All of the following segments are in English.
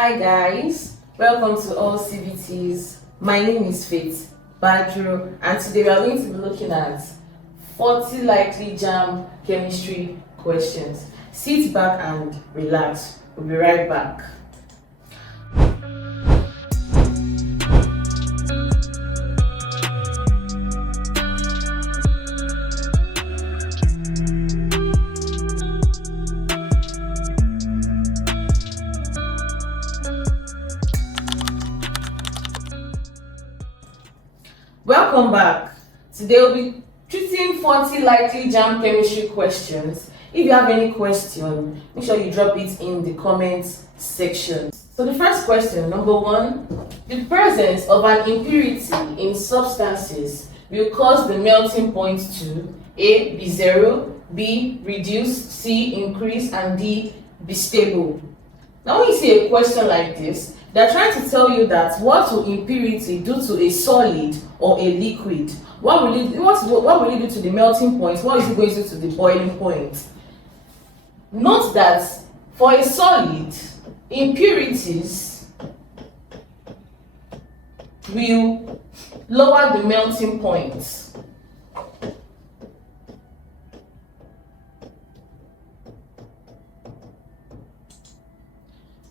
Hi guys, welcome to AllCBTs. My name is Faith Badro, and today we are going to be looking at 40 likely JAMB chemistry questions. Sit back and relax. We'll be right back. Welcome back. Today we'll be treating 40 likely JAMB chemistry questions. If you have any question, make sure you drop it in the comments section. So the first question, number 1, the presence of an impurity in substances will cause the melting point to A. be 0, B. reduce, C. increase, and D. be stable. Now when you see a question like this, they're trying to tell you that what will impurity do to a solid or a liquid? What will it do to the melting point? What is it going to do to the boiling point? Note that for a solid, impurities will lower the melting point.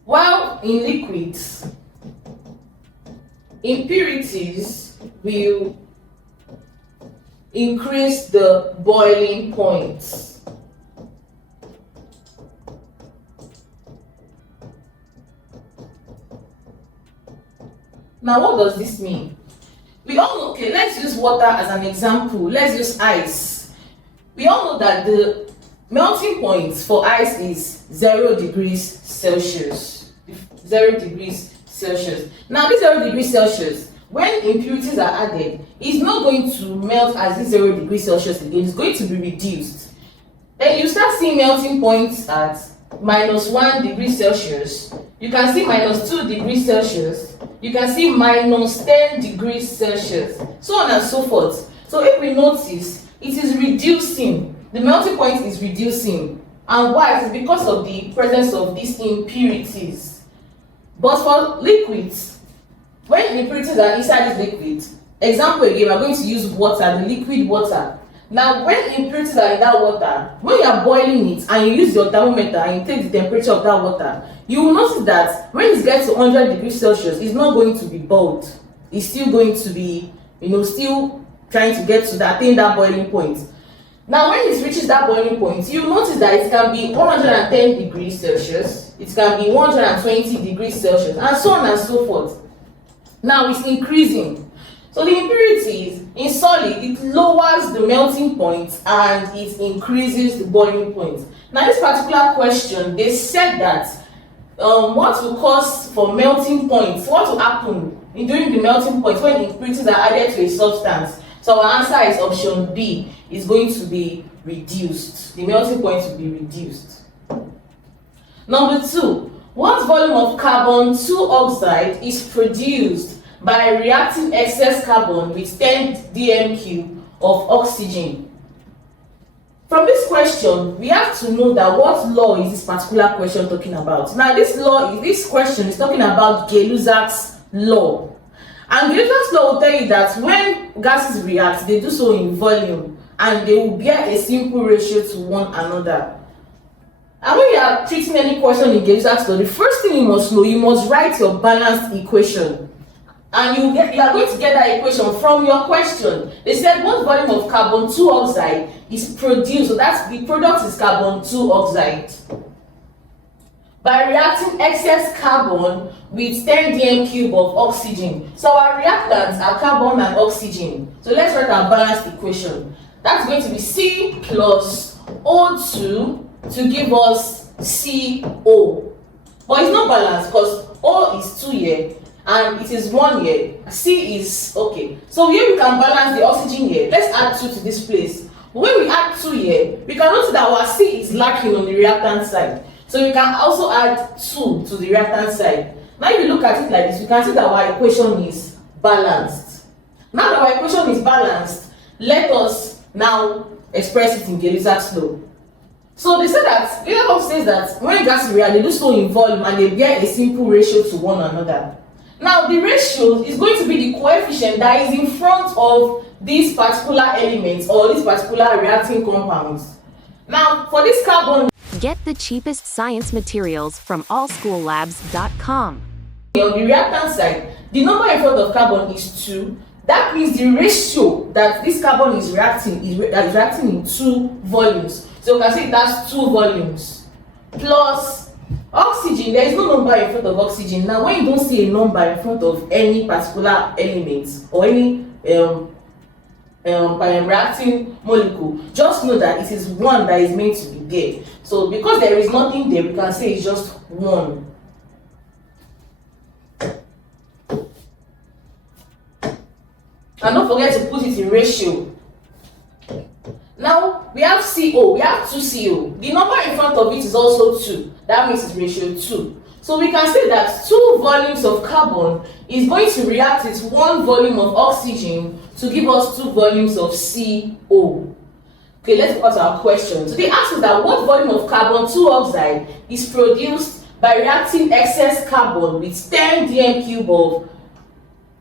While in liquids, impurities will increase the boiling point. Now, what does this mean? We all know, okay, let's use water as an example. Let's use ice. We all know that the melting point for ice is 0 degrees Celsius. 0 degrees Celsius. Now, this 0 degrees Celsius, when impurities are added, is not going to melt as this 0 degrees Celsius again. It's going to be reduced. Then you start seeing melting points at -1 degree Celsius. You can see -2 degrees Celsius. You can see -10 degrees Celsius, so on and so forth. So if we notice, it is reducing. The melting point is reducing. And why? It is because of the presence of these impurities. But for liquids, when impurities are inside this liquid, example again, we are going to use water, the liquid water. Now, when impurities are in that water, when you are boiling it and you use your thermometer and you take the temperature of that water, you will notice that when it gets to 100 degrees Celsius, it's not going to be boiled. It's still going to be, still trying to get to that boiling point. Now, when it reaches that boiling point, you notice that it can be 110 degrees Celsius, it can be 120 degrees Celsius, and so on and so forth. Now, it's increasing. So the impurities in solid, it lowers the melting point and it increases the boiling point. Now, this particular question, they said that what will cause for melting points, what will happen during the melting point when impurities are added to a substance? So our answer is option B, is going to be reduced. The melting point will be reduced. Number 2, what volume of carbon 2 oxide is produced by reacting excess carbon with 10 dm³ of oxygen? From this question, we have to know that what law is this particular question talking about. Now, this question is talking about Gay-Lussac's law. And Gay-Lussac's law will tell you that when gases react, they do so in volume and they will bear a simple ratio to one another. And when you are treating any question in Gay-Lussac's law, the first thing you must know, you must write your balanced equation. And you are going to get that equation from your question. They said what volume of carbon 2 oxide is produced, so that's the product is carbon 2 oxide, by reacting excess carbon with 10 dm³ of oxygen. So our reactants are carbon and oxygen. So let's write our balanced equation. That's going to be C plus O2 to give us CO. But it's not balanced because O is 2 here and it is 1 here. C is okay. So here we can balance the oxygen here. Let's add 2 to this place. But when we add 2 here, we can notice that our C is lacking on the reactant side. So we can also add 2 to the reactant side. Now if you look at it like this, you can see that our equation is balanced. Now that our equation is balanced, let us now express it in Gay-Lussac's law. So they say that the other says that when gases react, they do so in volume and they bear a simple ratio to one another. Now the ratio is going to be the coefficient that is in front of these particular elements or these particular reacting compounds. Now for this carbon, get the cheapest science materials from allschoollabs.com. on the reactant side, the number in front of carbon is 2. That means the ratio that this carbon is reacting is reacting in 2 volumes. So you can say that's 2 volumes plus oxygen. There is no number in front of oxygen. Now when you don't see a number in front of any particular element or any reacting molecule, just know that it is 1 that is meant to be there. So because there is nothing there, we can say it's just 1. And don't forget to put it in ratio. Now we have CO, we have 2 CO. The number in front of it is also 2. That means it's ratio 2. So we can say that 2 volumes of carbon is going to react with 1 volume of oxygen to give us 2 volumes of CO. Okay, let's go to our question. So they ask us that what volume of carbon 2 oxide is produced by reacting excess carbon with 10 dm cube of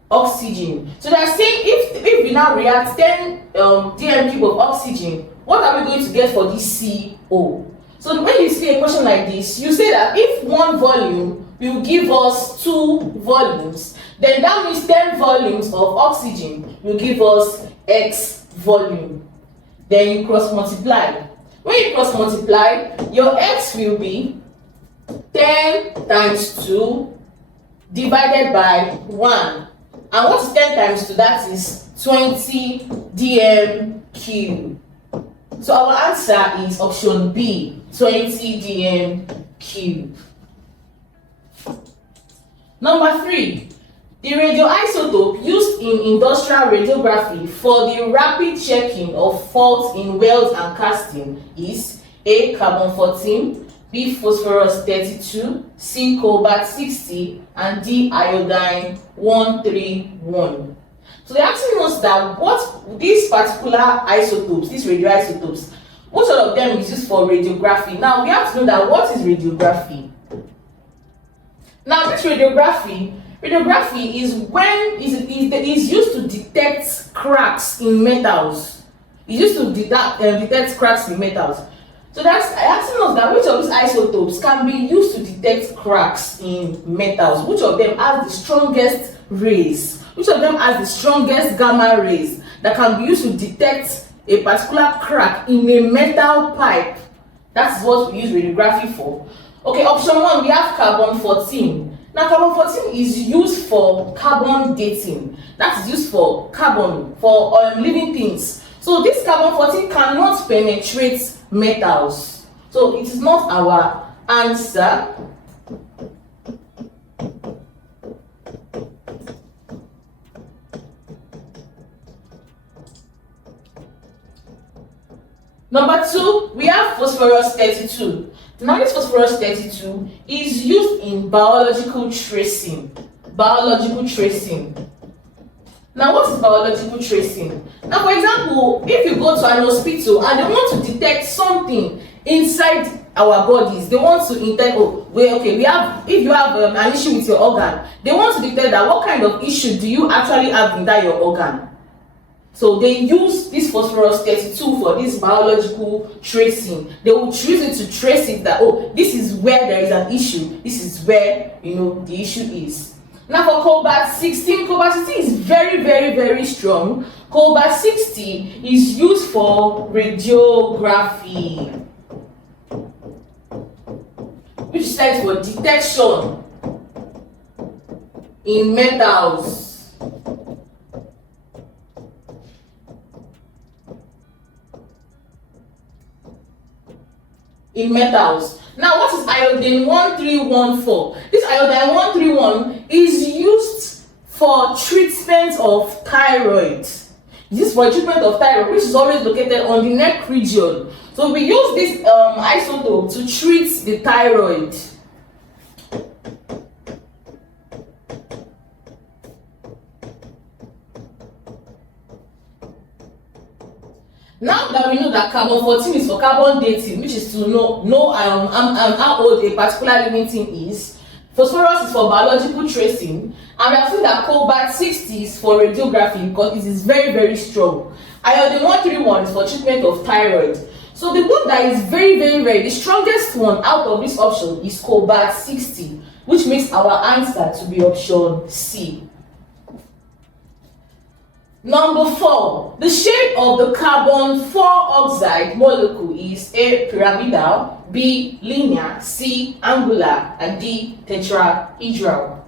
oxygen. So they are saying if we now react 10 dm cube of oxygen, what are we going to get for this CO? So when you see a question like this, you say that if 1 volume will give us 2 volumes, then that means 10 volumes of oxygen will give us X volume. Then you cross multiply. When you cross multiply, your X will be 10 times 2 divided by 1. And what is 10 times 2? That is 20 dm cube. So our answer is option B, 20 dm cube. Number 3. The radioisotope used in industrial radiography for the rapid checking of faults in welds and casting is A. carbon-14, B. phosphorus-32, C. cobalt-60, and D. iodine-131. So they're asking us that what these particular isotopes, these radioisotopes, which of them is used for radiography. Now we have to know that what is radiography. Now this radiography is when is used to detect cracks in metals. It's used to detect cracks in metals. So that's asking us that which of these isotopes can be used to detect cracks in metals. Which of them has the strongest rays? Which of them has the strongest gamma rays that can be used to detect a particular crack in a metal pipe? That's what we use radiography for. Okay, option 1, we have carbon-14. Now carbon-14 is used for carbon dating. That is used for carbon, for living things. So this carbon-14 cannot penetrate metals. So it is not our answer. Number 2, we have phosphorus-32. Now this phosphorus-32 is used in biological tracing. Biological tracing. Now what is biological tracing? Now for example, if you go to an hospital and they want to detect something inside our bodies, they want to detect, if you have an issue with your organ, they want to detect that what kind of issue do you actually have in that your organ. So they use this phosphorus-32 for this biological tracing. They will use it to trace it that, this is where there is an issue. This is where, the issue is. Now for cobalt-16, cobalt-16 is very, very, very strong. Cobalt-60 is used for radiography, which stands for detection in metals. Now what is iodine-1314? This iodine-131 is used for treatment of thyroid. This is for treatment of thyroid, which is always located on the neck region. So we use this isotope to treat the thyroid. Now that we know that carbon 14 is for carbon dating, which is to know how old a particular living thing is. Phosphorus is for biological tracing, and we have seen that cobalt 60 is for radiography because it is very, very strong. Iodine 131 is for treatment of thyroid. So the one that is very, very, very, the strongest one out of this option is cobalt 60, which makes our answer to be option C. Number 4, the shape of the carbon 4 oxide molecule is A. pyramidal, B. linear, C. angular, and D. tetrahedral.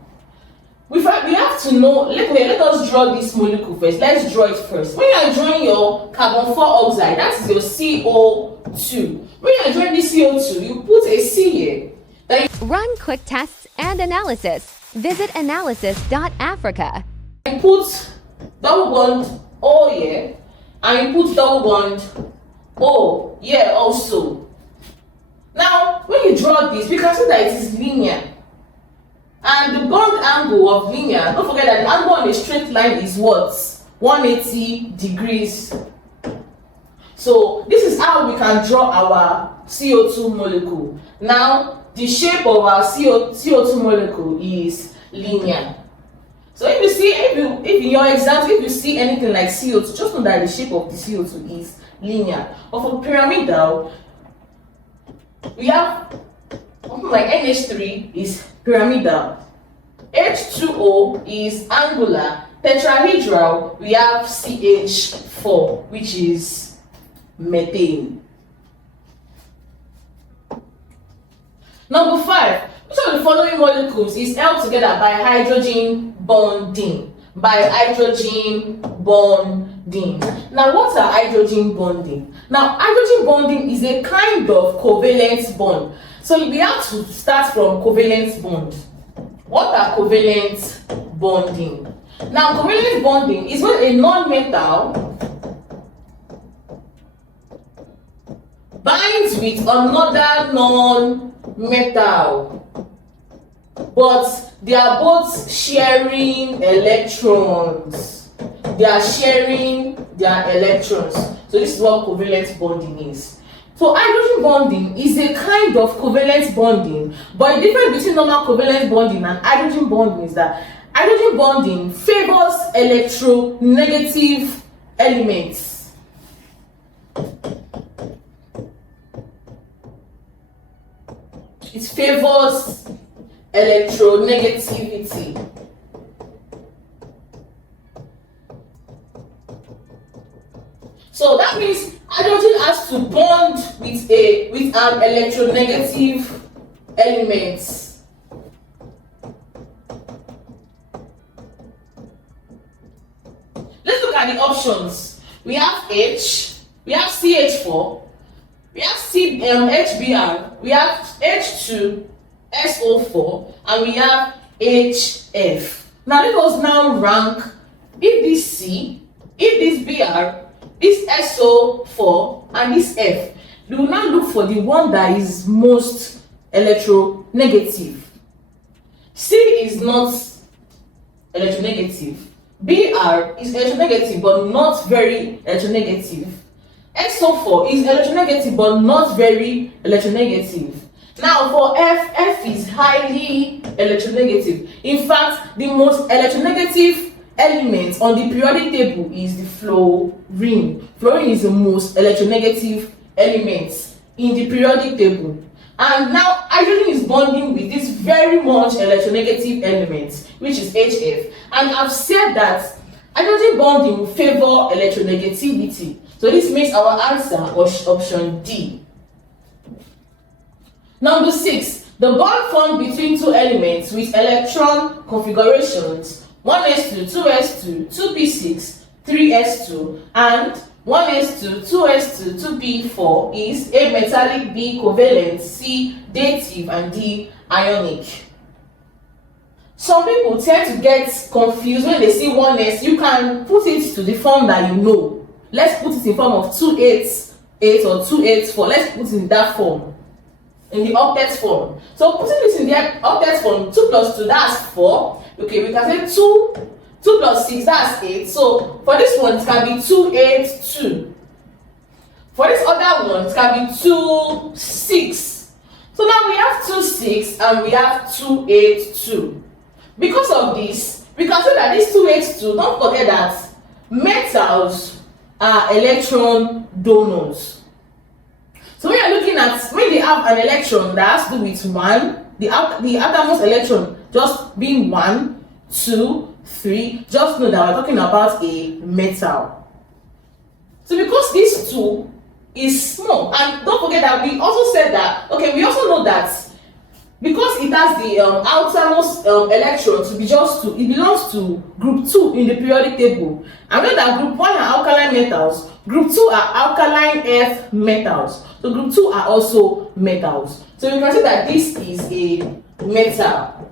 We have to know, let us draw this molecule first. Let's draw it first. When you are drawing your carbon 4 oxide, that is your CO2. When you are drawing this CO2, you put a C here. Then Run quick tests and analysis. Visit analysis.africa. you put double bond O here, and you put double bond O here also. Now, when you draw this, we can see that it is linear. And the bond angle of linear, don't forget that the angle on a straight line is what? 180 degrees. So this is how we can draw our CO2 molecule. Now, the shape of our CO2 molecule is linear. So if you see, if in your exams, if you see anything like CO2, just know that the shape of the CO2 is linear. But for pyramidal, we have something like NH3 is pyramidal, H2O is angular, tetrahedral, we have CH4, which is methane. Number 5, which of the following molecules is held together by hydrogen bonding? By hydrogen bonding. Now, what are hydrogen bonding? Now, hydrogen bonding is a kind of covalent bond. So we have to start from covalent bond. What are covalent bonding? Now, covalent bonding is when a non-metal binds with another non-metal, but they are both sharing electrons. They are sharing their electrons. So this is what covalent bonding is. So hydrogen bonding is a kind of covalent bonding, but the difference between normal covalent bonding and hydrogen bonding is that hydrogen bonding favors electronegative elements. It favors electronegativity. So that means hydrogen has to bond with an electronegative element. Let's look at the options. We have H, we have CH4, we have HBr, we have H2SO4, and we have HF. Now let us now rank if this C, if this Br, this SO4, and this F. We will now look for the one that is most electronegative. C is not electronegative. Br is electronegative but not very electronegative. SO4 is electronegative but not very electronegative. Now for F is highly electronegative. In fact, the most electronegative element on the periodic table is the fluorine. Fluorine is the most electronegative element in the periodic table. And now hydrogen is bonding with this very much electronegative element, which is HF. And I've said that hydrogen bonding will favor electronegativity. So this makes our answer option D. Number 6, the bond formed between two elements with electron configurations 1s2, 2s2, 2p6, 3s2, and 1s2, 2s2, 2p4 is A metallic, B covalent, C dative, and D ionic. Some people tend to get confused when they see 1s. You can put it to the form that you know. Let's put it in form of 288 or 284. Let's put it in that form, in the octet form. So putting this in the octet form, 2 plus 2, that's 4. Okay, we can say 2 plus 6, that's 8. So for this one, it can be 282. For this other one, it can be 2, 6. So now we have 2, 6 and we have 2, 8, 2. Because of this, we can say that this 2, 8, 2, don't forget that metals are electron donors. So when you're looking at, when they have an electron that has to do with 1, the outermost electron just being 1, 2, 3, just know that we're talking about a metal. So because this 2 is small, and don't forget that we also said that, okay, we also know that because it has the outermost electron to be just 2, it belongs to group 2 in the periodic table. And know that group 1 are alkaline metals, group 2 are alkaline earth metals. So group 2 are also metals. So you can see that this is a metal.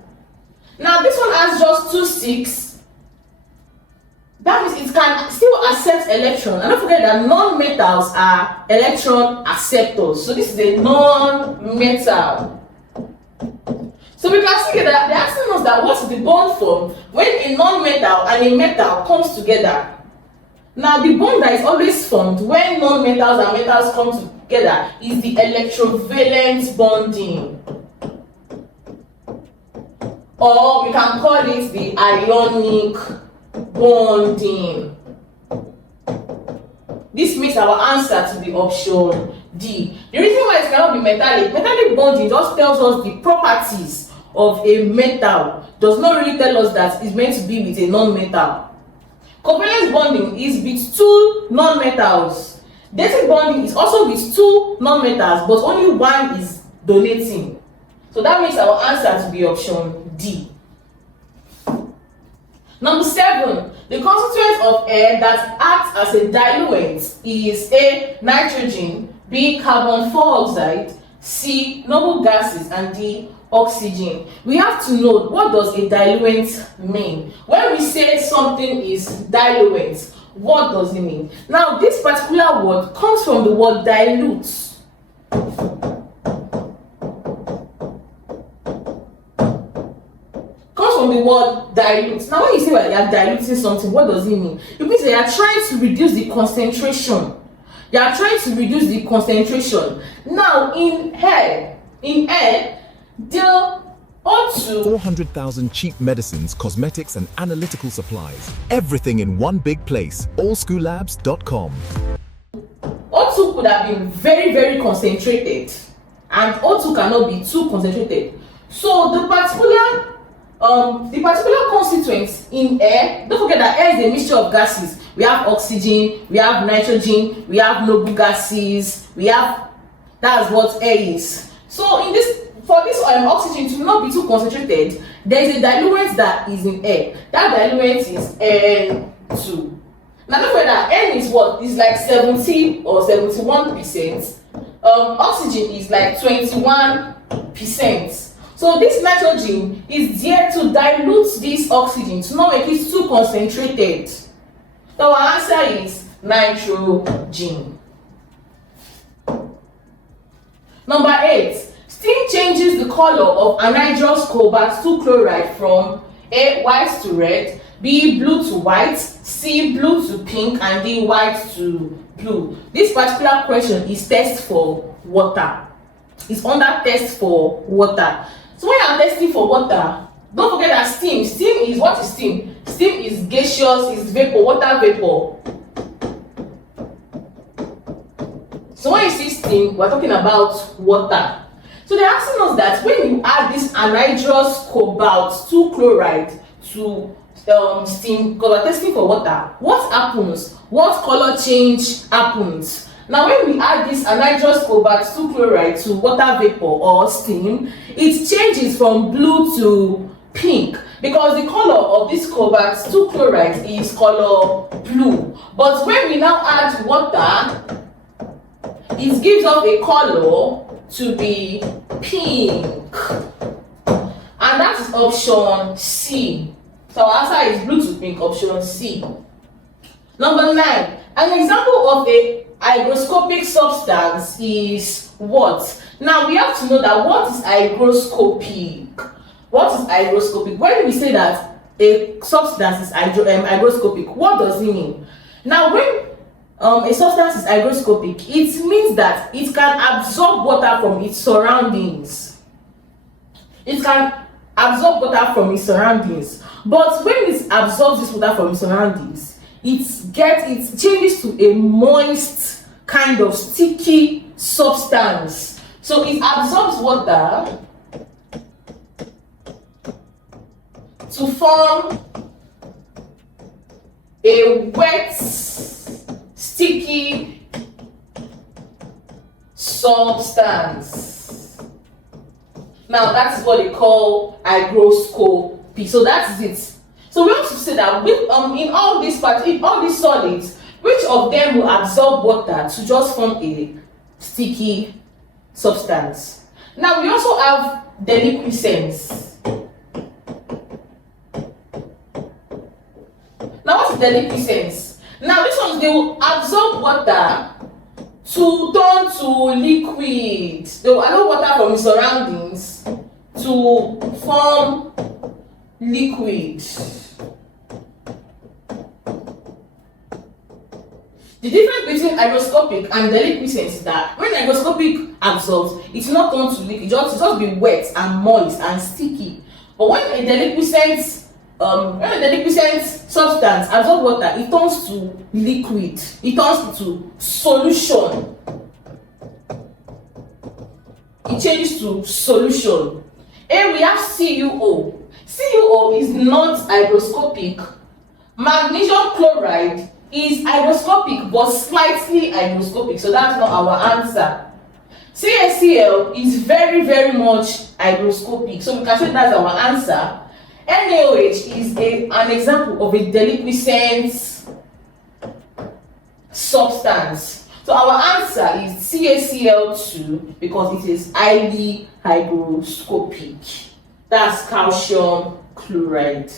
Now this one has just 2, 6. That means it can still accept electron. And don't forget that non-metals are electron acceptors. So this is a non-metal. So we can see that they're asking us that what is the bond form when a non-metal and a metal comes together. Now the bond that is always formed when non-metals and metals come together is the electrovalent bonding. Or we can call it the ionic bonding. This makes our answer to be option D. The reason why it cannot be metallic bonding just tells us the properties of a metal, does not really tell us that it's meant to be with a non-metal. Covalent bonding is with 2 non-metals. Dative bonding is also with 2 non-metals, but only one is donating. So that makes our answer to be option D. Number 7, the constituent of air that acts as a diluent is A. Nitrogen, B. Carbon dioxide, C. Noble gases, and D. Oxygen. We have to know, what does a diluent mean? When we say something is diluent, what does it mean? Now this particular word comes from the word dilute. From the word dilute. Now when you say that you are diluting something, what does it mean? It means that you are trying to reduce the concentration. You are trying to reduce the concentration. Now in air, the O2, 400,000 cheap medicines, cosmetics, and analytical supplies. Everything in one big place. AllSchoolLabs.com. O2 could have been very, very concentrated, and O2 cannot be too concentrated. So the particular constituents in air, don't forget that air is a mixture of gases. We have oxygen, we have nitrogen, we have noble gases, that's what air is. So for this oxygen to not be too concentrated, there is a diluent that is in air. That diluent is N2. Now don't forget that N is what? Is like 70 or 71%. Oxygen is like 21%. So this nitrogen is there to dilute this oxygen, to not make it too concentrated. So our answer is nitrogen. Number 8. Steam changes the color of anhydrous cobalt 2 chloride from A. White to red, B. Blue to white, C. Blue to pink, and D. White to blue. This particular question is test for water. It's under test for water. So when you are testing for water, don't forget that steam is, what is steam? Steam is gaseous, is vapor, water vapor. So when you see steam, we're talking about water. So they're asking us that when you add this anhydrous cobalt 2 chloride to steam, because we're testing for water, what happens? What color change happens? Now when we add this anhydrous cobalt 2 chloride to water vapor or steam, it changes from blue to pink because the color of this cobalt 2 chloride is color blue. But when we now add water, it gives off a color to be pink, and that is option C. So our answer is blue to pink, option C. Number 9, an example of a hygroscopic substance is what? Now we have to know that what is hygroscopic. What is hygroscopic? When we say that a substance is hygroscopic, what does it mean? Now when a substance is hygroscopic, it means that it can absorb water from its surroundings. It can absorb water from its surroundings. But when it absorbs this water from its surroundings, it changes to a moist kind of sticky substance. So it absorbs water to form a wet, sticky substance. Now that is what they call hygroscopy. So that is it. So we want to say that in all these solids, which of them will absorb water to just form a sticky substance? Now we also have deliquescence. Now what is deliquescence? Now this one, they will absorb water to turn to liquid. They will allow water from the surroundings to form liquid. The difference between hygroscopic and deliquescence is that when hygroscopic absorbs, it will not turn to liquid, it will just be wet and moist and sticky. But when a deliquescent substance absorbs water, it turns to liquid, it turns to solution. It changes to solution. Here we have CuO. CuO is not hygroscopic. Magnesium chloride is hygroscopic but slightly hygroscopic, so that's not our answer. CaCl is very, very much hygroscopic, so we can say that's our answer. NaOH is an example of a deliquescent substance. So our answer is CaCl2 because it is highly hygroscopic. That's calcium chloride.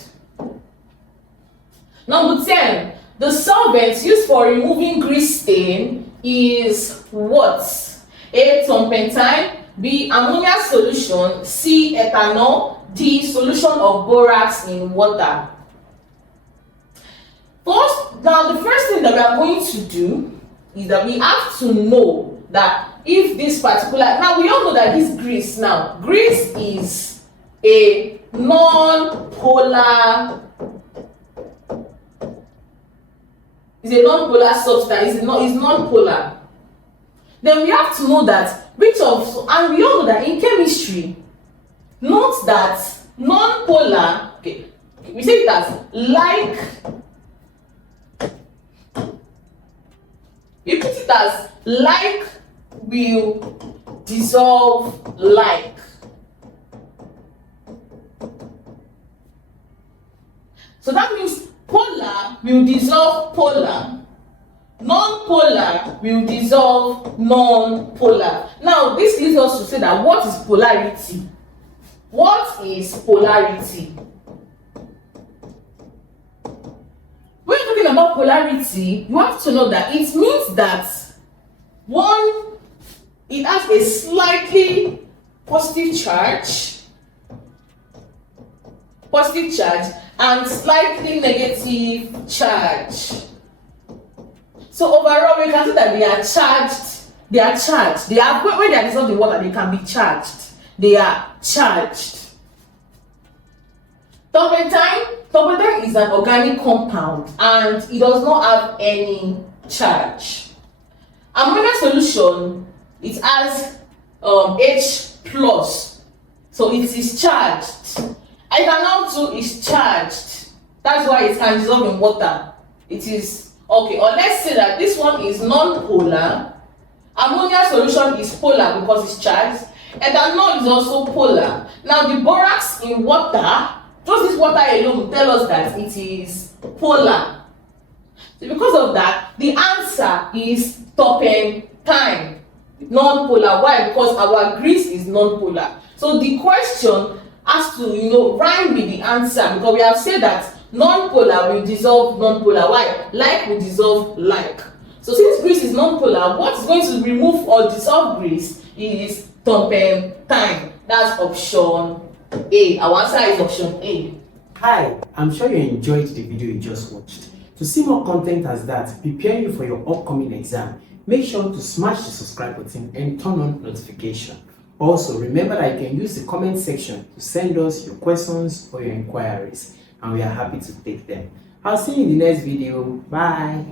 Number 10. The solvent used for removing grease stain is what? A. Turpentine, B. Ammonia solution, C. Ethanol, D. Solution of borax in water. Now the first thing that we are going to do is that we have to know that if this particular, now we all know that this grease is a non-polar substance, it's non-polar. Then we have to know that and we all know that in chemistry, note that non-polar, we say it as like, we put it as like will dissolve like. So that means polar will dissolve polar, non-polar will dissolve non-polar. Now this leads us to say that what is polarity? What is polarity? When you're talking about polarity, you have to know that it means that it has a slightly positive charge and slightly negative charge. So overall, we can say that they are charged. When they are dissolved in water, they can be charged. They are charged. Turpentine is an organic compound and it does not have any charge. Ammonia solution, it has H+, so it is charged. Ethanol too is charged. That's why it can dissolve in water. It is okay. Or let's say that this one is non-polar. Ammonia solution is polar because it's charged. Ethanol is also polar. Now the borax in water, just this water alone will tell us that it is polar. So because of that, the answer is turpentine, non-polar. Why? Because our grease is non-polar. So the question has to, rhyme with the answer, because we have said that non-polar will dissolve non-polar. Why? Like will dissolve like. So since grease is non-polar, what is going to remove or dissolve grease is turpentine. That's option A. Our answer is option A. Hi, I'm sure you enjoyed the video you just watched. To see more content as that, preparing you for your upcoming exam, make sure to smash the subscribe button and turn on notification. Also, remember that you can use the comment section to send us your questions or your inquiries, and we are happy to take them. I'll see you in the next video. Bye.